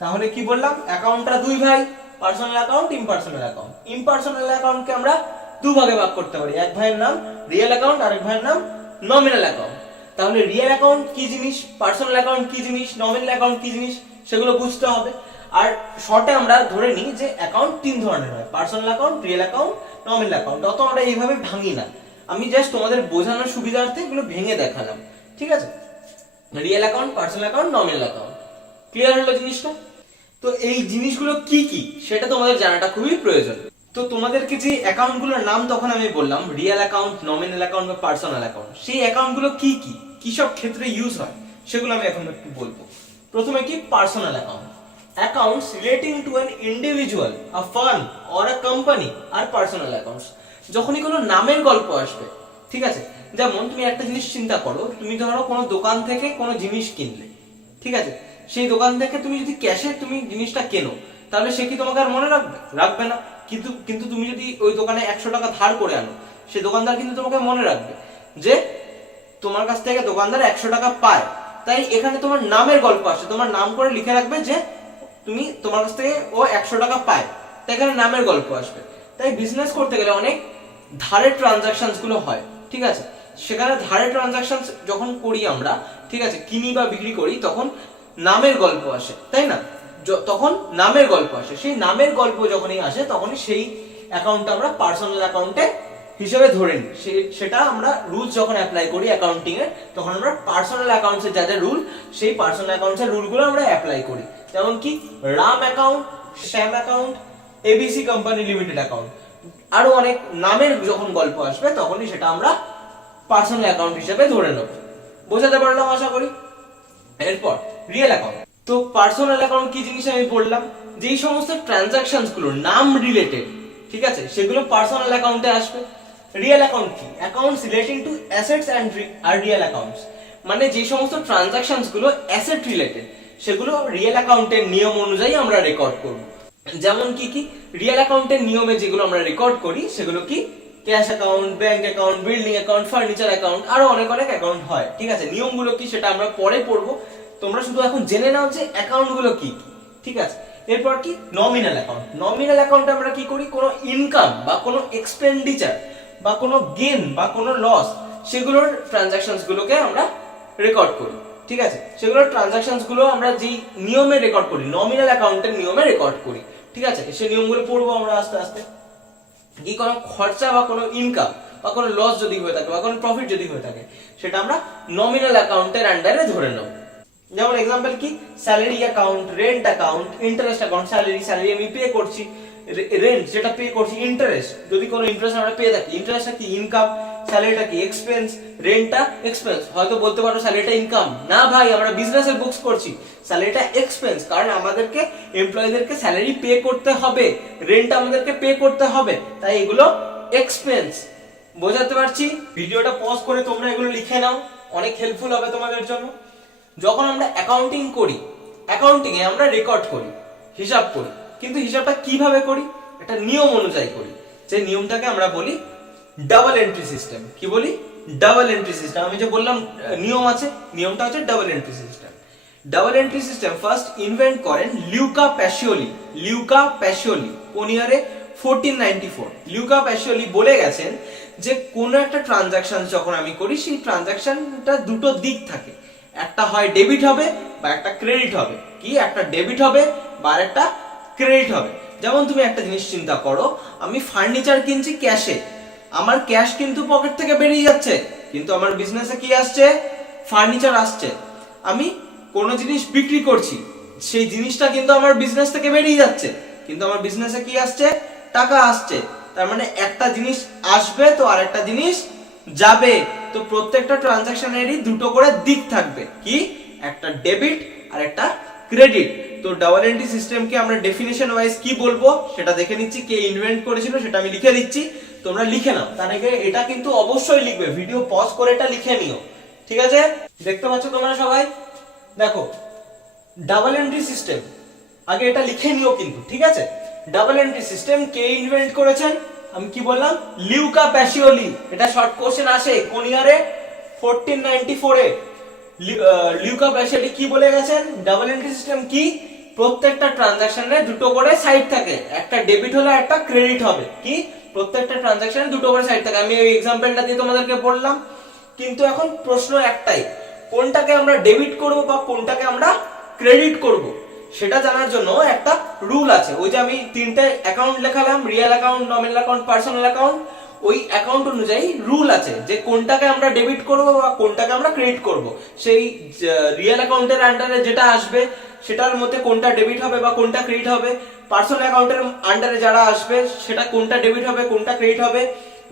তাহলে কি বললাম, অ্যাকাউন্টটা দুই ভাই, personal account, impersonal account. Impersonal অ্যাকাউন্টকে আমরা দু ভাগে ভাগ করতে পারি, এক ভাইয়ের নাম রিয়েল অ্যাকাউন্ট, আরেক ভাইয়ের নাম নমিনাল অ্যাকাউন্ট। তাহলে রিয়েল অ্যাকাউন্ট কি জিনিস, পার্সোনাল অ্যাকাউন্ট কি জিনিস, নমিনাল অ্যাকাউন্ট কি জিনিস, সেগুলো বুঝতে হবে। আর শর্টে আমরা ধরে নিই যে অ্যাকাউন্ট তিন ধরনের হয়, personal account, real account, nominal account. অত আমরা এইভাবে ভাঙি না, আমি জাস্ট তোমাদের বোঝানোর সুবিধার্থে এগুলো ভেঙে দেখালাম, ঠিক আছে। Real account, personal account, nominal account, clear হলো জিনিসটা? তো এই জিনিসগুলো কি কি সেটা তোমাদের জানাটা খুবই প্রয়োজন। তো তোমাদেরকে যে অ্যাকাউন্টগুলোর নাম তখন আমি বললাম, রিয়েল অ্যাকাউন্ট, নমিনাল অ্যাকাউন্ট বা পার্সোনাল অ্যাকাউন্ট, সেই অ্যাকাউন্টগুলো কি কি, কি সব ক্ষেত্রে ইউজ হয় সেগুলো আমি এখন একটু বলবো। প্রথমে কি, personal account, accounts relating to an individual, a firm or a company are personal accounts. যখনই কোনো নামের গল্প আসবে, ঠিক আছে, যেমন তুমি একটা জিনিস চিন্তা করো, তুমি ধরো কোনো দোকান থেকে কোনো জিনিস কিনলে, ঠিক আছে, সেই দোকান থেকে তুমি যদি ক্যাশে তুমি জিনিসটা কেনো, তাহলে সে কি তোমাকে আর মনে রাখবে? রাখবে না। কিন্তু কিন্তু তুমি যদি ওই দোকানে 100 টাকা ধার করে আনো, সে দোকানদার কিন্তু তোমাকে মনে রাখবে যে তোমার কাছ থেকে দোকানদার 100 টাকা পায়। তাই এখানে তোমার নামের গল্প আসে, তোমার নাম করে লিখে রাখবে যে তুমি তোমার কাছ থেকে ও 100 টাকা পায়, তাই এখানে নামের গল্প আসবে। তাই বিজনেস করতে গেলে অনেক ধারের ট্রানজাকশনস গুলো হয়, ঠিক আছে। সেখানে ধারের ট্রানজাকশন যখন করি আমরা, ঠিক আছে, কিনি বা বিক্রি করি, তখন নামের গল্প আসে, তাই না? তখন নামের গল্প আসে, সেই নামের গল্প যখনই আসে তখনই সেই অ্যাকাউন্টটা আমরা পার্সোনাল অ্যাকাউন্টে হিসেবে ধরে নিই। সেটা আমরা রুলস যখন অ্যাপ্লাই করি অ্যাকাউন্টিং এর, তখন আমরা পার্সোনাল অ্যাকাউন্টস এর যা যা রুল, সেই পার্সোনাল অ্যাকাউন্টস এর রুলগুলো আমরা অ্যাপ্লাই করি। যেমন কি, Ram account, Shyam account, ABC company limited account, আরো অনেক নামের যখন গল্প আসবে তখনই সেটা আমরা পার্সোনাল অ্যাকাউন্ট হিসেবে ধরে নেব। বোঝাতে পারলাম আশা করি। এরপর রিয়েল অ্যাকাউন্ট। তো পার্সোনাল অ্যাকাউন্ট কি জিনিস আমি বললাম, যেই সমস্ত ট্রানজাকশনস গুলো নাম রিলেটেড, ঠিক আছে, সেগুলো পার্সোনাল অ্যাকাউন্টে আসবে। রিয়েল অ্যাকাউন্ট কি, accounts relating to assets and are real accounts, মানে যে সমস্ত ট্রানজাকশনস গুলো অ্যাসেট রিলেটেড, সেগুলো রিয়েল অ্যাকাউন্টের নিয়ম অনুযায়ী আমরা রেকর্ড করব। যেমন কি কি রিয়েল অ্যাকাউন্টের নিয়মে যেগুলো আমরা রেকর্ড করি সেগুলো কি, cash account, bank account, building account, furniture account, আরো অনেক অনেক অ্যাকাউন্ট হয়, ঠিক আছে। নিয়মগুলো কি সেটা আমরা পরে পড়বো, তোমরা শুধু এখন জেনে নাও যে অ্যাকাউন্ট গুলো কি, ঠিক আছে। এরপর কি, নমিনাল অ্যাকাউন্ট। নমিনাল অ্যাকাউন্টে আমরা কি করি, কোনো ইনকাম বা কোনো এক্সপেন্ডিচার বা কোনো গেইন বা কোনো লস, সেগুলোর ট্রানজাকশনস গুলোকে আমরা রেকর্ড করি, ঠিক আছে। সেগুলোর ট্রানজাকশনস গুলো আমরা যেই নিয়মে রেকর্ড করি, নমিনাল অ্যাকাউন্টের নিয়মে রেকর্ড করি, ঠিক আছে। সেই নিয়মগুলো পড়বো আমরা আস্তে আস্তে। কি, কোনো খরচা বা কোনো ইনকাম বা কোনো লস যদি হয়ে থাকে বা কোনো প্রফিট যদি হয়ে থাকে, সেটা আমরা নমিনাল অ্যাকাউন্টের আন্ডারে ধরে নেব। যেমন এক্সাম্পল কি, salary account, rent account, interest account. Salary আমি পে করছি, রেন্ট যেটা পে করছি, ইন্টারেস্ট যদি কোনো ইন্টারেস্ট আমরা পেয়ে থাকি, ইন্টারেস্টটা কি, ইনকাম, স্যালারিটা কি, এক্সপেন্স, রেন্টটা এক্সপেন্স। হয়তো বলতে পারো স্যালারিটা ইনকাম, না ভাই আমরা বিজনেসের বুকস করছি, স্যালারিটা এক্সপেন্স, কারণ আমাদেরকে এমপ্লয়ীদেরকে স্যালারি পে করতে হবে, রেন্ট আমাদেরকে পে করতে হবে, তাই এগুলো এক্সপেন্স। বোঝাতে পারছি? ভিডিওটা পজ করে তোমরা এগুলো লিখে নাও, অনেক হেল্পফুল হবে তোমাদের জন্য। যখন আমরা অ্যাকাউন্টিং করি, অ্যাকাউন্টিং এ আমরা রেকর্ড করি, হিসাব করি, কিন্তু হিসাবটা কিভাবে করি, একটা নিয়ম অনুযায়ী করি, যে নিয়মটাকে আমরা বলি ডাবল এন্ট্রি সিস্টেম। কি বলি, ডাবল এন্ট্রি সিস্টেম। আমি যে বললাম নিয়ম আছে, নিয়মটা হচ্ছে double entry system. Double entry system first invent করেন লিউকা প্যাসিওলি। লিউকা প্যাসিওলি কোন ইয়ারে, 1494। লিউকা প্যাসিওলি বলে গেছেন যে কোনো একটা ট্রানজাকশন যখন আমি করি, সেই ট্রানজাকশনটা দুটো দিক থাকে, একটা হয় ডেবিট হবে বা একটা ক্রেডিট হবে। কি, একটা ডেবিট হবে বা একটা ক্রেডিট হবে। যেমন তুমি একটা জিনিস চিন্তা করো, আমি ফার্নিচার কিনছি ক্যাশে, আমার ক্যাশ কিন্তু পকেট থেকে বেরিয়ে যাচ্ছে, কিন্তু আমার বিজনেসে কি আসছে, ফার্নিচার আসছে। আমি কোনো জিনিস বিক্রি করছি, সেই জিনিসটা কিন্তু আমার বিজনেস থেকে বেরিয়ে যাচ্ছে, কিন্তু আমার বিজনেসে কি আসছে, টাকা আসছে। তার মানে একটা জিনিস আসবে তো আরেকটা জিনিস যাবে। তো প্রত্যেকটা ট্রানজাকশনেরই দুটো করে দিক থাকবে, কি, একটা ডেবিট আর একটা ক্রেডিট। তো ডাবল এন্ট্রি সিস্টেমকে আমরা ডেফিনিশন ওয়াইজ কি বলবো সেটা দেখে নিচ্ছি, কে ইনভেন্ট করেছিল সেটা আমি লিখে দিচ্ছি, তোমরা লিখে নাও। তার আগে এটা কিন্তু অবশ্যই লিখবে, ভিডিও পজ করে এটা লিখে নিও, ঠিক আছে। দেখতে পাচ্ছ তোমরা সবাই, দেখো ডাবল এন্ট্রি সিস্টেম, আগে এটা লিখে নিও কিন্তু, ঠিক আছে। ডাবল এন্ট্রি সিস্টেম কে ইনভেন্ট করেছেন, আমি কি বললাম, লিউকা প্যাসিওলি। এটা শর্ট কোশ্চেন আসে কোন ইয়ারে, 1494 এ। লিউকা প্যাসিওলি কি বলে গেছেন, ডাবল এন্ট্রি সিস্টেম কি, প্রত্যেকটা ট্রানজাকশনে দুটো করে সাইড থাকে, একটা ডেবিট হলে একটা ক্রেডিট হবে, কি প্রত্যেকটা ট্রানজাকশনে দুটো করে সাইড থাকে। আমি এই এক্সাম্পলটা দিয়ে তোমাদেরকে বললাম, কিন্তু এখন প্রশ্ন একটাই, কোনটাকে আমরা ডেবিট করব বা কোনটাকে আমরা ক্রেডিট করব, সেটা জানার জন্য একটা রুল আছে। ওই যে আমি তিনটে অ্যাকাউন্ট লেখালাম, real account, nominal account, personal account, ওই অ্যাকাউন্ট অনুযায়ী রুল আছে যে কোনটাকে আমরা ডেবিট করব বা কোনটাকে আমরা ক্রেডিট করব। সেই রিয়েল অ্যাকাউন্টের আন্ডারে যেটা আসবে সেটার মধ্যে কোনটা ডেবিট হবে বা কোনটা ক্রেডিট হবে, পার্সোনাল অ্যাকাউন্টের আন্ডারে যারা আসবে সেটা কোনটা ডেবিট হবে কোনটা ক্রেডিট হবে,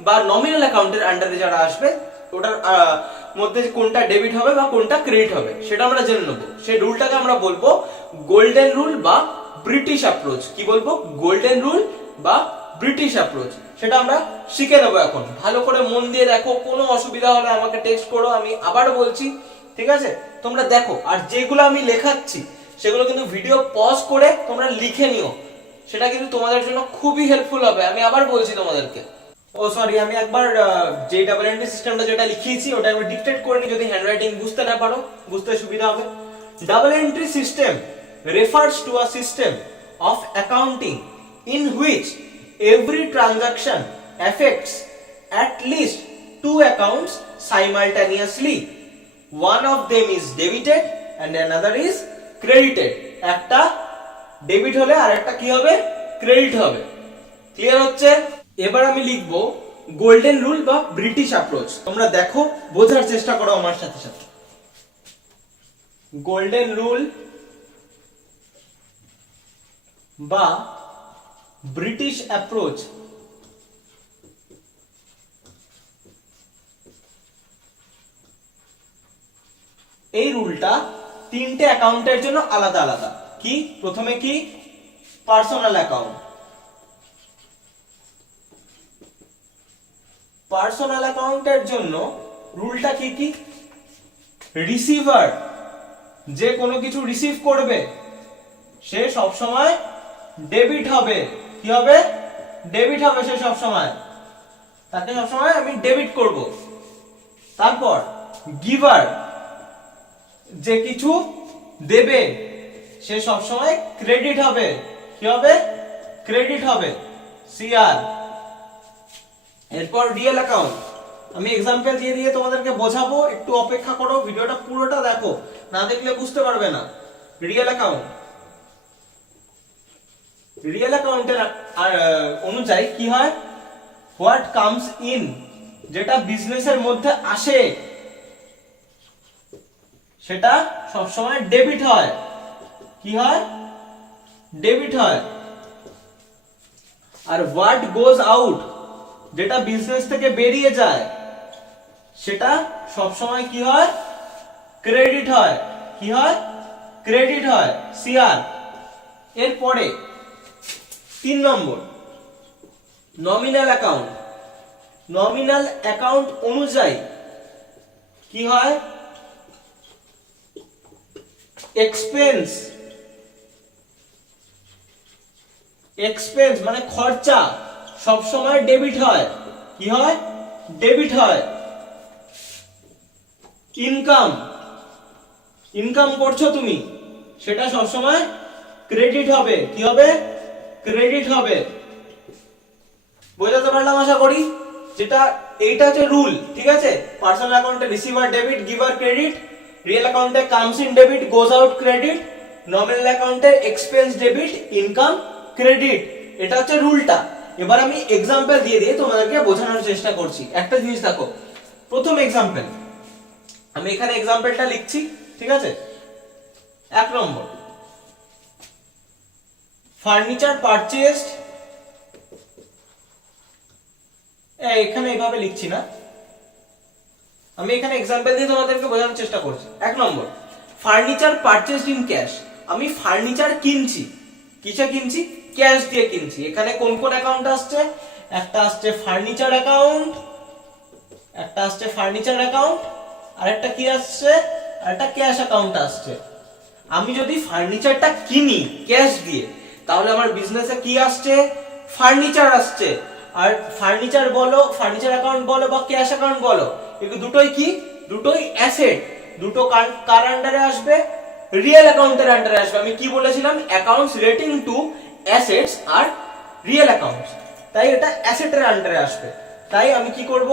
বা নমিনাল অ্যাকাউন্টের আন্ডারে যারা আসবে ওটার মধ্যে কোনটা ডেবিট হবে বা কোনটা ক্রেডিট হবে সেটা আমরা জেনে নেবো। সেই রুলটাকে আমরা বলবো গোল্ডেন রুল বা ব্রিটিশ অ্যাপ্রোচ। কি বলবো, গোল্ডেন রুল বা ব্রিটিশ অ্যাপ্রোচ। সেটা আমরা শিখে নেবো এখন। ভালো করে মন দিয়ে দেখো, কোনো অসুবিধা হলে আমাকে টেক্সট করো, আমি আবার বলছি, ঠিক আছে? তোমরা দেখো, আর যেগুলো আমি লেখাচ্ছি সেগুলো কিন্তু ভিডিও পজ করে তোমরা লিখে নিও, সেটা কিন্তু তোমাদের জন্য খুবই হেল্পফুল হবে। আমি আবার বলছি তোমাদেরকে, ও সরি, আমি একবার যে ডাবল এন্ট্রি সিস্টেমটা যেটা লিখিয়েছি ওটা একবার ডিকটেট করে নি, যদি হ্যান্ডরাইটিং বুঝতে না পারো, বুঝতে সুবিধা হবে। Double entry system refers to a system of accounting in which every transaction affects at least two accounts simultaneously. One of them is debited and another is credited. একটা ডেবিট হলে আর একটা কি হবে, ক্রেডিট হবে। ক্লিয়ার হচ্ছে? এবার আমি লিখবো গোল্ডেন রুল বা ব্রিটিশ অ্যাপ্রোচ। তোমরা দেখো, বোঝার চেষ্টা করো আমার সাথে সাথে। গোল্ডেন রুল বা ব্রিটিশ অ্যাপ্রোচ এই রুলটা তিনটে অ্যাকাউন্টের জন্য আলাদা আলাদা। কি, প্রথমে কি, পার্সোনাল অ্যাকাউন্ট। পার্সোনাল অ্যাকাউন্টের জন্য রুলটা কি কি, রিসিভার যে কোনো কিছু রিসিভ করবে সে সব সময় ডেবিট হবে। কি হবে, ডেবিট হবে, সে সব সময়, তাকে সব সময় আমি ডেবিট করব। তারপর গিভার যে কিছু দেবে সে সব সময় ক্রেডিট হবে। কি হবে, ক্রেডিট হবে, সিআর। এরপর রিয়েল অ্যাকাউন্ট, আমি এক্সাম্পল দিয়ে দিয়ে তোমাদেরকে বোঝাবো, একটু অপেক্ষা করো, ভিডিওটা পুরোটা দেখো, না দেখলে বুঝতে পারবে না। রিয়েল অ্যাকাউন্ট, রিয়েল অ্যাকাউন্টের অনুযায়ী কি হয়, হোয়াট কামস ইন, যেটা বিজনেসের মধ্যে আসে সেটা সব সময় ডেবিট হয়। কি হয়, ডেবিট হয়। আর হোয়াট গোজ আউট, যেটা বিজনেস থেকে বেরিয়ে যায় সেটা সব সময় কি হয়, ক্রেডিট হয়। কি হয়, ক্রেডিট হয়, সিআর। এরপরে 3 নম্বর নমিনাল অ্যাকাউন্ট। নমিনাল অ্যাকাউন্ট অনুযায়ী কি হয়, এক্সপেন্স, এক্সপেন্স মানে খরচা সব সময় ডেবিট হয়। কি হয়, ডেবিট হয়। ইনকাম, ইনকাম করছো তুমি, সেটা সব সময় ক্রেডিট হবে। কি হবে, ক্রেডিট হবে। বোঝাতে পারলাম আশা করি? যেটা এইটা হচ্ছে রুল, ঠিক আছে? পার্সোনাল অ্যাকাউন্টে receiver debit, giver credit, real অ্যাকাউন্টে comes in debit, goes out credit, nominal অ্যাকাউন্টে এক্সপেন্স ডেবিট, ইনকাম ক্রেডিট। এটা হচ্ছে রুলটা। এবার আমি এক্সাম্পল দিয়ে দিয়ে তোমাদেরকে বোঝানোর চেষ্টা করছি। একটা জিনিস দেখো, প্রথম এক্সাম্পল, আমি এখানে এক্সাম্পলটা লিখছি, ঠিক আছে? 1 নম্বর, ফার্নিচার পারচেজড, এখানে এইভাবে লিখছি না, আমি এখানে এক্সাম্পল দিয়ে তোমাদেরকে বোঝানোর চেষ্টা করছি। 1 নম্বর, ফার্নিচার পারচেজড ইন ক্যাশ। আমি ফার্নিচার কিনছি, কিসে কিনছি, ক্যাশ দিয়ে কিনছি। এখানে কোন কোন অ্যাকাউন্ট আসছে, একটা আসছে ফার্নিচার অ্যাকাউন্ট, একটা আসছে ফার্নিচার অ্যাকাউন্ট, আর একটা কি আসছে, আর একটা ক্যাশ অ্যাকাউন্ট আসছে। আমি যদি ফার্নিচারটা কিনি ক্যাশ দিয়ে, তাহলে আমার বিজনেসে কি আসছে, ফার্নিচার আসছে। আর ফার্নিচার বলো, ফার্নিচার অ্যাকাউন্ট বলো বা ক্যাশ অ্যাকাউন্ট বলো, এগুলো দুটোই কি, দুটোই অ্যাসেট। দুটো কার আন্ডারে আসবে, রিয়েল অ্যাকাউন্টের আন্ডারে আসবে। আমি কি বলেছিলাম, accounts relating to assets are real accounts, তাই এটা অ্যাসেটের আন্ডারে আসবে। তাই আমি কি করব,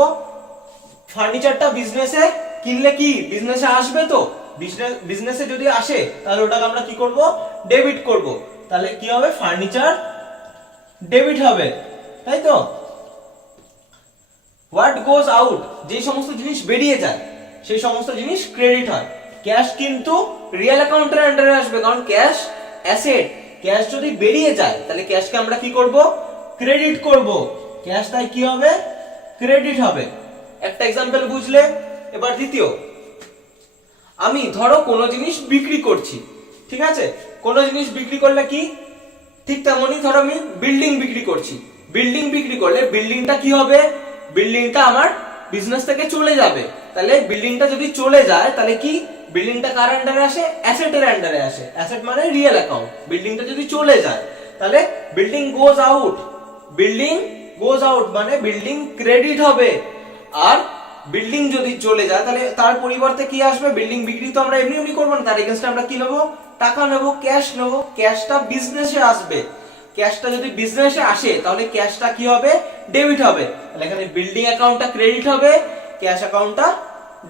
ফার্নিচারটা বিজনেসে কিনলে কি বিজনেসে আসবে, তো বিজনেসে যদি আসে তাহলে ওটাকে আমরা কি করব, ডেবিট করব। তাহলে কি হবে, ফার্নিচার ডেবিট হবে, তাই তো। হোয়াট গোজ আউট, যে সমস্ত জিনিস বেরিয়ে যায় সেই সমস্ত জিনিস ক্রেডিট হয়। ক্যাশ কিন্তু রিয়েল অ্যাকাউন্টের আন্ডারে আসবে, কারণ ক্যাশ অ্যাসেট। ক্যাশ যদি বেরিয়ে যায় তাহলে ক্যাশকে আমরা কি করব, ক্রেডিট করব। ক্যাশ তাই কি হবে, ক্রেডিট হবে। একটা এক্সাম্পল বুঝলে। এবার দ্বিতীয়, আমি ধরো কোনো জিনিস বিক্রি করছি, ঠিক আছে। কোনো জিনিস বিক্রি করলে কি, ঠিক তেমনই ধরো আমি বিল্ডিং বিক্রি করছি। বিল্ডিং বিক্রি করলে বিল্ডিংটা কি হবে, বিল্ডিংটা আমার বিজনেস থেকে চলে যাবে। তাহলে বিল্ডিংটা যদি চলে যায় তাহলে কি, বিল্ডিংটা কার আন্ডারে আসে, অ্যাসেটের আন্ডারে আসে। অ্যাসেট মানে রিয়েল অ্যাকাউন্ট। বিল্ডিংটা যদি চলে যায় তাহলে বিল্ডিং গোজ আউট, বিল্ডিং গোজ আউট মানে বিল্ডিং ক্রেডিট হবে। আর বিল্ডিং যদি চলে যায় তাহলে তার পরিবর্তে কি আসবে, বিল্ডিং বিক্রি তো আমরা এমনি এমনি করবো না, তার এগেইনস্টে আমরা কি নেবো, টাকা নেবো, ক্যাশ নেবো। ক্যাশটা বিজনেসে আসবে। ক্যাশটা যদি বিজনেসে আসে তাহলে ক্যাশটা কি হবে, ডেবিট হবে। তাহলে এখানে বিল্ডিং অ্যাকাউন্টটা ক্রেডিট হবে, ক্যাশ অ্যাকাউন্টটা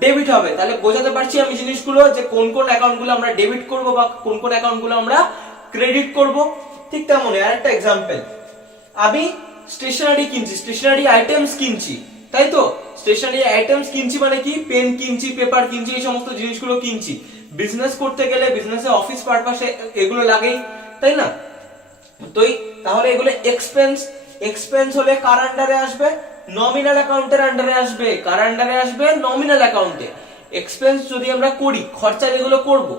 ডেবিট হবে। তাহলে বোঝাতে পারছি আমি জিনিসগুলো, যে কোন কোন অ্যাকাউন্টগুলো আমরা ডেবিট করব বা কোন কোন অ্যাকাউন্টগুলো আমরা ক্রেডিট করব। ঠিক তেমনই আরেকটা एग्जांपल, আমি স্টেশনারি কিনছি, স্টেশনারি আইটেমস কিনছি, তাই তো। স্টেশনারি আইটেমস কিনছি মানে কি, পেন কিনছি, পেপার কিনছি, এই সমস্ত জিনিসগুলো কিনছি। বিজনেস করতে গেলে বিজনেসে অফিস পারপাসে এগুলো লাগেই, তাই না। তাহলে এগুলো এক্সপেন্স। এক্সপেন্স হলে কার আন্ডারে আসবে, নমিনাল অ্যাকাউন্টের আন্ডারে আসবে। কার আন্ডারে আসবে, নমিনাল অ্যাকাউন্টে। এক্সপেন্স যদি আমরা করি, খরচা যেগুলো করব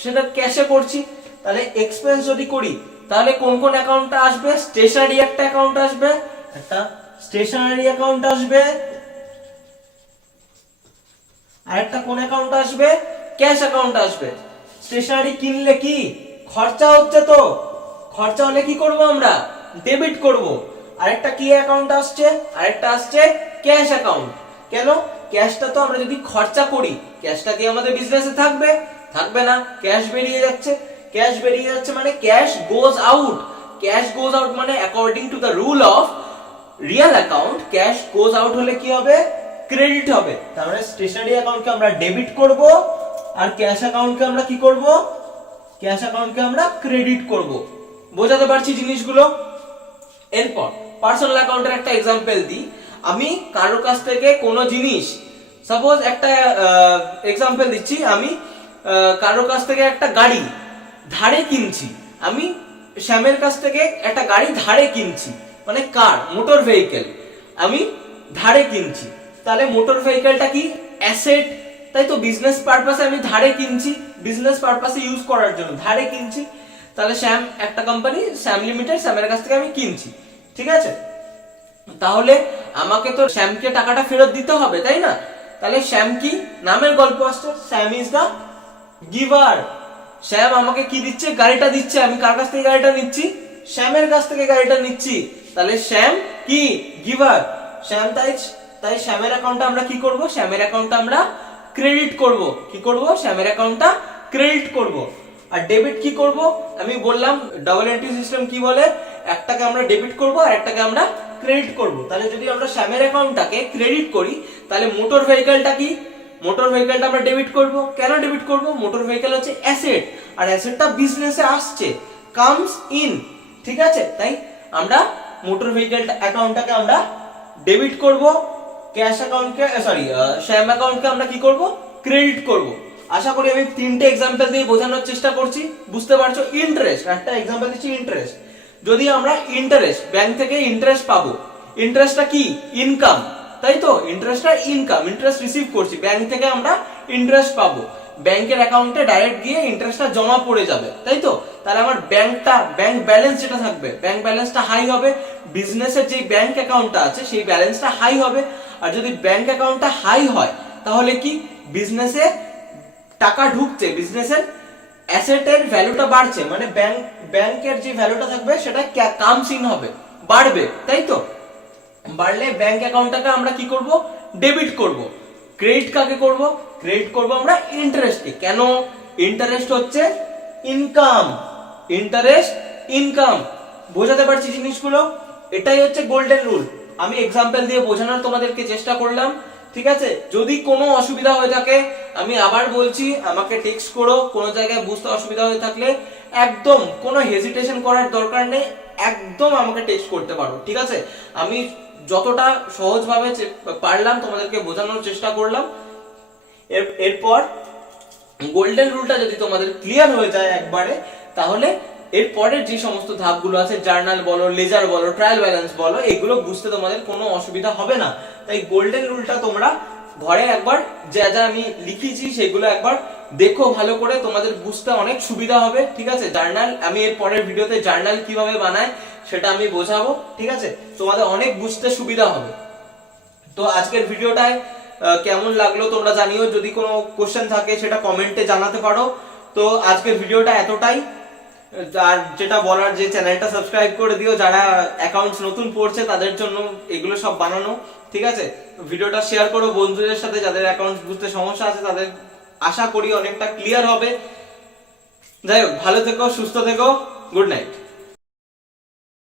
সেটা ক্যাশে করছি, তাহলে এক্সপেন্স যদি করি তাহলে কোন কোন অ্যাকাউন্টটা আসবে, স্টেশনারি একটা অ্যাকাউন্ট আসবে, একটা স্টেশনারি অ্যাকাউন্ট আসবে, আর একটা কোন অ্যাকাউন্ট আসবে, ক্যাশ অ্যাকাউন্ট আসবে। স্টেশনারি কিনলে কি খরচা হচ্ছে, তো খরচা হলে কি করব, আমরা ডেবিট করব। আরেকটা কি অ্যাকাউন্ট আসছে, আরেকটা আসছে ক্যাশ অ্যাকাউন্ট। কেন, ক্যাশটা তো আমরা যদি খরচা করি, ক্যাশটা কি আমাদের বিজনেসে থাকবে, থাকবে না, ক্যাশ বেরিয়ে যাচ্ছে। ক্যাশ বেরিয়ে যাচ্ছে মানে cash goes out. Cash goes out মানে according to the rule of real account, cash goes out হলে কি হবে, ক্রেডিট হবে। তার মানে স্টেশনারি অ্যাকাউন্টকে আমরা ডেবিট করব আর ক্যাশ অ্যাকাউন্টকে আমরা কি করব, ক্যাশ অ্যাকাউন্টকে আমরা ক্রেডিট করব। বোঝাতে পারছি জিনিসগুলো। এরপর পার্সোনাল অ্যাকাউন্টের একটা एग्जांपल দিই। আমি কারোর কাছ থেকে কোনো জিনিস, সাপোজ একটা एग्जांपल দিচ্ছি, আমি কারোর কাছ থেকে একটা গাড়ি ধারে কিনছি। আমি শ্যামের কাছ থেকে একটা গাড়ি ধারে কিনছি, মানে কার, মোটর ভেহিকেল আমি ধারে কিনছি। তাহলে মোটর ভেহিকেলটা কি, অ্যাসেট, তাই তো। বিজনেস পারপাসে আমি ধারে কিনছি, বিজনেস পারপাসে ইউজ করার জন্য ধারে কিনছি। তাহলে শ্যাম একটা কোম্পানি, শ্যাম লিমিটেড, শ্যামের কাছ থেকে আমি কিনছি, ঠিক আছে। তাহলে আমাকে তো শ্যামকে টাকাটা ফেরত দিতে হবে, তাই না। তাহলে শ্যাম কি, নামের গল্প আসছে, শ্যাম ইজ দা গিভার। শ্যাম আমাকে কি দিচ্ছে, গাড়িটা দিচ্ছে। আমি কার কাছ থেকে গাড়িটা নিচ্ছি, শ্যামের কাছ থেকে গাড়িটা নিচ্ছি। তাহলে শ্যাম কি, গিভার। শ্যাম তাই শ্যামের অ্যাকাউন্টটা আমরা কি করব, শ্যামের অ্যাকাউন্টটা আমরা ক্রেডিট করব। কি করব, শ্যামের অ্যাকাউন্টটা ক্রেডিট করব। আর ডেবিট কি করব, আমি বললাম ডাবল এন্ট্রি সিস্টেম কি বলে, একটাকে আমরা ডেবিট করব আর একটাকে আমরা ক্রেডিট করব। তাহলে যদি আমরা শ্যামের অ্যাকাউন্টটাকে ক্রেডিট করি তাহলে মোটর ভেহিকেলটা কি, মোটর ভেহিকেলটা আমরা ডেবিট করব। কেন ডেবিট করব, মোটর ভেহিকেল হচ্ছে অ্যাসেট, আর অ্যাসেটটা বিজনেসে আসছে, কামস ইন, ঠিক আছে। তাই আমরা মোটর ভেহিকেলটা অ্যাকাউন্টটাকে আমরা ডেবিট করব, ক্যাশ অ্যাকাউন্টকে শ্যাম অ্যাকাউন্টকে আমরা কি করব, ক্রেডিট করব। আশা করি আমি তিনটে एग्जांपल দিয়ে বোঝানোর চেষ্টা করছি, বুঝতে পারছো। ইন্টারেস্ট, একটা एग्जांपल দিচ্ছি, ইন্টারেস্ট। যদি আমরা ইন্টারেস্ট, ব্যাংক থেকে ইন্টারেস্ট পাবো, ইন্টারেস্টটা কি, ইনকাম, তাই তো। ইন্টারেস্টটা ইনকাম, ইন্টারেস্ট রিসিভ করছি ব্যাংক থেকে, আমরা ইন্টারেস্ট পাবো। ব্যাংকের অ্যাকাউন্টে ডাইরেক্ট গিয়ে ইন্টারেস্টটা জমা পড়ে যাবে, তাই তো। তাহলে আমার ব্যাংক ব্যালেন্স যেটা থাকবে, ব্যাংক ব্যালেন্সটা হাই হবে। বিজনেসের যে ব্যাংক অ্যাকাউন্টটা আছে সেই ব্যালেন্সটা হাই হবে। আর যদি ব্যাংক অ্যাকাউন্টটা হাই হয় তাহলে কি, বিজনেসে টাকা ঢুকছে, বিজনেসের অ্যাসেটের ভ্যালুটা বাড়ছে, মানে ব্যাংকের যে ভ্যালুটা থাকবে সেটা কামস ইন হবে, বাড়বে, তাই তো। বাড়লে ব্যাংক অ্যাকাউন্টটাকে আমরা কি করব, ডেবিট করব। ক্রেডিট কাকে করব, ক্রেডিট করব আমরা ইন্টারেস্টকে। কেন? ইন্টারেস্ট হচ্ছে ইনকাম, ইন্টারেস্ট ইনকাম। বোঝাতে পারছি জিনিসগুলো? এটাই হচ্ছে গোল্ডেন রুল। আমি এক্সাম্পল দিয়ে বোঝানোর তোমাদেরকে চেষ্টা করলাম, ঠিক আছে? যদি কোনো অসুবিধা হয়ে থাকে আমি আবার বলছি, আমাকে টেক্সট করো। কোনো জায়গায় বুঝতে অসুবিধা হয়ে থাকলে একদম কোনো হেজিটেশন করার দরকার নেই, একদম আমাকে টেক্সট করতে পারো, ঠিক আছে? আমি যতটা সহজভাবে পারলাম তোমাদেরকে বোঝানোর চেষ্টা করলাম। এরপর গোল্ডেন রুলটা যদি তোমাদের ক্লিয়ার হয়ে যায় একবারে, তাহলে এর পরের যে সমস্ত ধাপগুলো আছে, জার্নাল বলো, লেজার বলো, ট্রায়াল ব্যালেন্স বলো, এগুলো বুঝতে তোমাদের কোনো অসুবিধা হবে না। তাই গোল্ডেন রুলটা তোমরা ঘরে একবার যা যা আমি লিখেছি সেগুলো একবার দেখো ভালো করে, তোমাদের বুঝতে অনেক সুবিধা হবে, ঠিক আছে? জার্নাল আমি এর পরের ভিডিওতে জার্নাল কিভাবে বানায় সেটা আমি বোঝাবো, ঠিক আছে? তোমাদের অনেক বুঝতে সুবিধা হবে। তো আজকের ভিডিওটায় কেমন লাগলো তোমরা জানিও। যদি কোনো কোশ্চেন থাকে সেটা কমেন্টে জানাতে পারো। তো আজকের ভিডিওটা এতটাই। আর যেটা বলার, যে চ্যানেলটা সাবস্ক্রাইব করে দিও, যারা অ্যাকাউন্টস নতুন পড়ছে তাদের জন্য এগুলো সব বানানো, ঠিক আছে? ভিডিওটা শেয়ার করো বন্ধুদের সাথে, যাদের অ্যাকাউন্টস বুঝতে সমস্যা আছে তাদের আশা করি অনেকটা ক্লিয়ার হবে। যাই হোক, ভালো থেকো, সুস্থ থেকো, গুড নাইট।